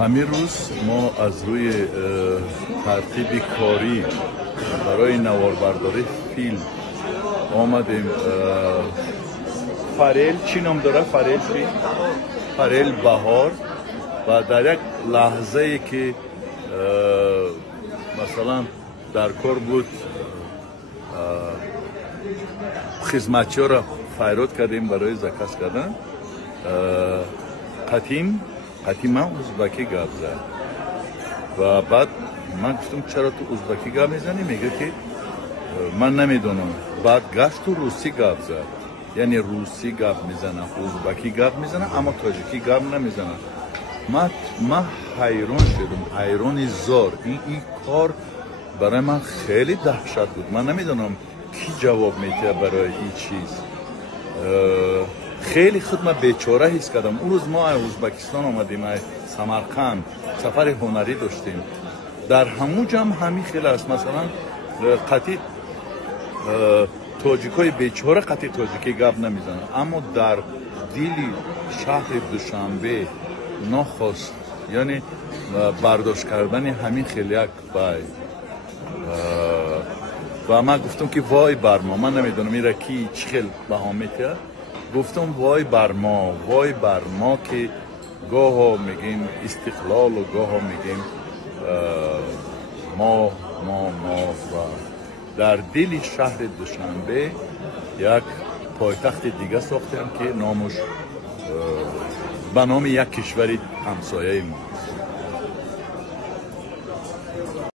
همین روز ما از روی ترتیب کاری برای نواربرداری فیلم آمدیم. فریل چی نام داره؟ فریل بهار. و در یک لحظه ای که مثلا در کار بود خدمتچی را فیروت کردیم برای زکاس کردن. قدیم ازبکی گپ زد و بعد من گفتم چرا تو ازبکی گپ میزنی؟ میگه که من نمیدونم. بعد گشت تو روسی گپ زد، یعنی روسی گپ میزنه، ازبکی گپ میزنه، اما تاجیکی گپ نمیزنه. من حیران شدم، حیرانی زار. این کار برای من خیلی دهشت بود. من نمیدونم کی جواب میده برای این چیز. خیلی خود من بیچاره حس کردم. اون روز ما از ازبکستان آمدیم، از سمرقند سفر هنری داشتیم. در همون جمع همین خیلی است. مثلا قطعی تاجیکای بیچاره قطعی تاجیکی گپ نمیزنن، اما در دلی شهر دوشنبه نخواست، یعنی برداشت کردن همین خیلی یک بای. و من گفتم که وای بر ما، من نمیدونم این را کی چی خیلی بها میده. گفتم وای بر ما که گاه ها میگیم استقلال و گاه ها میگیم ما و در دل شهر دوشنبه یک پایتخت دیگه ساختیم که نامش به نام یک کشور همسایه ما.